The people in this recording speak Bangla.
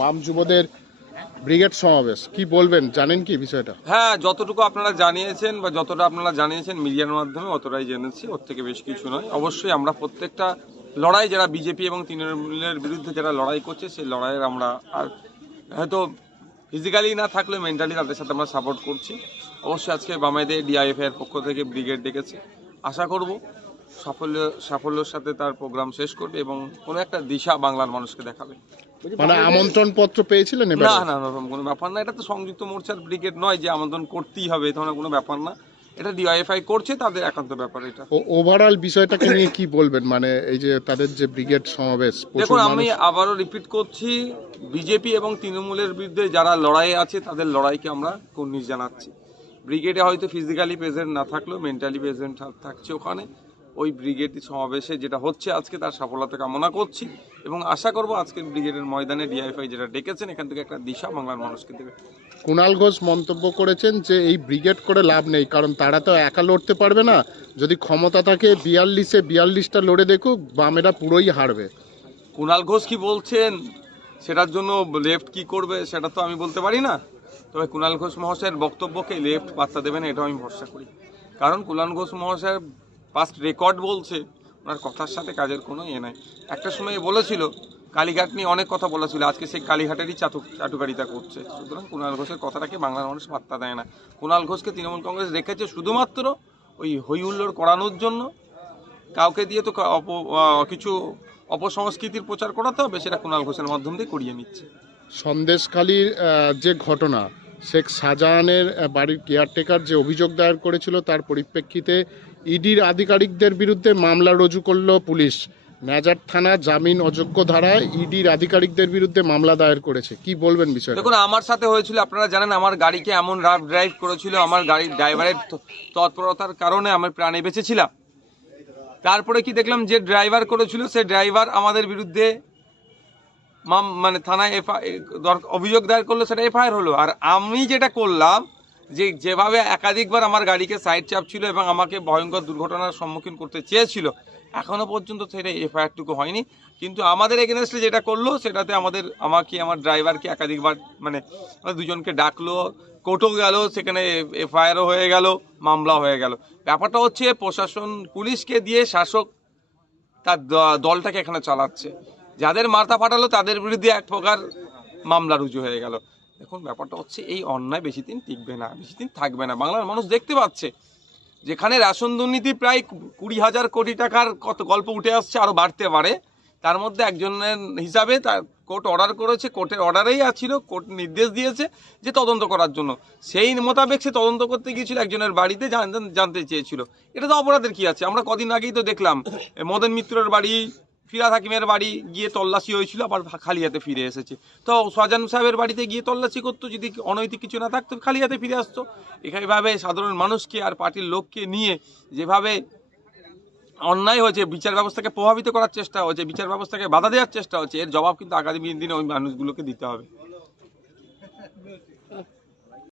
বাম যুবদের ব্রিগেড সমাবেশ, কি বলবেন? জানেন কি বিষয়টা? হ্যাঁ যতটুকু আপনারা জানিয়েছেন বা যতটা আপনারা জানিয়েছেন মিডিয়ার মাধ্যমে, অতটাই জেনেছি, ওর থেকে বেশ কিছু নয়। অবশ্যই আমরা প্রত্যেকটা লড়াই, যারা বিজেপি এবং তৃণমূলের বিরুদ্ধে যারা লড়াই করছে, সেই লড়াইয়ের আমরা আর হয়তো ফিজিক্যালি না থাকলে মেন্টালি তাদের সাথে আমরা সাপোর্ট করছি। অবশ্যই আজকে বামেদের ডিআইএফ এর পক্ষ থেকে ব্রিগেড ডেকেছে। আশা করব সাফল্য, সাফল্যের সাথে তার প্রোগ্রাম শেষ করবে এবং কোনো একটা দিশা বাংলার মানুষকে দেখাবে। মানে আমন্ত্রণ পত্র পেয়েছিলেন না না না কোনো ব্যাপার না। এটা তো সংযুক্ত মোর্চার ব্রিগেড নয় যে আমন্ত্রণ করতেই হবে ধরনের কোনো ব্যাপার না। এটা ডিওয়াইফাই করছে তাদের একান্ত ব্যাপার এটা। ওভারঅল বিষয়টাকে নিয়ে কি বলবেন? মানে এই যে তাদের যে ব্রিগেড সমাবেশ দেখুন আমি আবারও রিপিট করছি বিজেপি এবং তৃণমূলের বিরুদ্ধে যারা লড়াইয়ে আছে তাদের লড়াইকে আমরা কর্নিশ জানাচ্ছি। ব্রিগেডে হয়তো ফিজিক্যালি প্রেজেন্ট না থাকলেও মেন্টালি প্রেজেন্ট থাকছে ওখানে। ওই ব্রিগেড সমাবেশে যেটা হচ্ছে আজকে তার সফলতা কামনা করছি এবং আশা করব আজকের ব্রিগেডের ময়দানে ডিআইফাই যেটা ডেকেছেন এখান থেকে একটা দিশা বাংলার মানুষকে দেবে। কুণাল ঘোষ মন্তব্য করেছেন যে এই ব্রিগেড করে লাভ নেই কারণ তারা তো একা লড়তে পারবে না। যদি ক্ষমতা থাকে বিয়াল্লিশে বিয়াল্লিশটা লড়ে দেখুক বামেরা পুরোই হারবে। কুণাল ঘোষ কি বলছেন? সেটার জন্য লেফট কি করবে সেটা তো আমি বলতে পারি না। তবে কুণাল ঘোষ মহাশয়ের বক্তব্যকে লেফট পাত্তা দেবেন না এটাও আমি ভরসা করি। কারণ কুণাল ঘোষ মহাশয়ের পাস্ট রেকর্ড বলছে, ওনার কথার সাথে কাজের কোনো ইয়ে নাই। একটা সময় বলেছিল, কালীঘাট নিয়ে অনেক কথা বলেছিল, আজকে সেই কালীঘাটেরই চাটু চাটুকারিতা করছে। সুতরাং কুণাল ঘোষের কথাটাকে বাংলার মানুষ পাত্তা দেয় না। কুণাল ঘোষকে তৃণমূল কংগ্রেস রেখেছে শুধুমাত্র ওই হই হুল্লোড় করানোর জন্য। কাউকে দিয়ে তো অপ কিছু অপসংস্কৃতির প্রচার করাতে হবে, সেটা কুণাল ঘোষের মাধ্যম দিয়ে করিয়ে নিচ্ছে। সন্দেশখালীর যে ঘটনা, শেখ শাহজাহানের বাড়ির কেয়ারটেকার যে অভিযোগ দায়ের করেছিল, তার পরিপ্রেক্ষিতে ইডির আধিকারিকদের বিরুদ্ধে মামলা রুজু করল পুলিশ। ন্যাজার থানা জামিন অযোগ্য ধারায় ইডির আধিকারিকদের বিরুদ্ধে মামলা দায়ের করেছে। কি বলবেন বিষয়টা? দেখুন, আমার সাথে হয়েছিল, আপনারা জানেন, আমার গাড়িকে এমন রাফ ড্রাইভ করেছিল, আমার গাড়ির ড্রাইভারের তৎপরতার কারণে আমি প্রাণে বেঁচেছিলাম। তারপরে কি দেখলাম, যে ড্রাইভার করেছিল, সে ড্রাইভার আমাদের বিরুদ্ধে মানে থানায় এফআই অভিযোগ দায়ের করল, সেটা এফআইআর হলো। আর আমি যেটা করলাম যে যেভাবে একাধিকবার আমার গাড়িকে সাইড চাপছিল এবং আমাকে ভয়ঙ্কর দুর্ঘটনার সম্মুখীন করতে চেয়েছিল, এখনও পর্যন্ত সেটা এফআইআরটুকু হয়নি। কিন্তু আমাদের এগেনস্টে যেটা করল, সেটাতে আমাদের, আমাকে, আমার ড্রাইভারকে একাধিকবার মানে দুজনকে ডাকলো কোর্টও গেল, সেখানে এফআইআরও হয়ে গেল, মামলা হয়ে গেল। ব্যাপারটা হচ্ছে, প্রশাসন পুলিশকে দিয়ে শাসক তার দলটাকে এখানে চালাচ্ছে। যাদের মাথা ফাটালো, তাদের বিরুদ্ধে এক প্রকার মামলা রুজু হয়ে গেল। দেখুন, ব্যাপারটা হচ্ছে এই অন্যায় বেশি দিন টিকবে না, বেশি দিন থাকবে না। বাংলার মানুষ দেখতে পাচ্ছে, যেখানে রেশন দুর্নীতি প্রায় কুড়ি হাজার কোটি টাকার কত গল্প উঠে আসছে আরও বাড়তে পারে। তার মধ্যে একজনের হিসাবে তার কোর্ট অর্ডার করেছে, কোর্টের অর্ডারেই আছিল, কোর্ট নির্দেশ দিয়েছে যে তদন্ত করার জন্য। সেই মোতাবেক সে তদন্ত করতে গিয়েছিল একজনের বাড়িতে জানতে চেয়েছিল। এটা তো অপরাধের কি আছে? আমরা কদিন আগেই তো দেখলাম, মদন মিত্রের বাড়ি ফিরাদ হাকিমের বাড়ি গিয়ে তল্লাশি হয়েছিল, আবার খালি হাতে ফিরে এসেছে। তো শাহজাহান সাহেবের বাড়িতে গিয়ে তল্লাশি করতো, যদি অনৈতিক কিছু না থাকতো, খালি হাতে ফিরে আসতো। এভাবে সাধারণ মানুষকে আর পার্টির লোককে নিয়ে যেভাবে অন্যায় হয়েছে, বিচার ব্যবস্থাকে প্রভাবিত করার চেষ্টা হচ্ছে বিচার ব্যবস্থাকে বাধা দেওয়ার চেষ্টা হচ্ছে এর জবাব কিন্তু আগামী দিনে ওই মানুষগুলোকে দিতে হবে।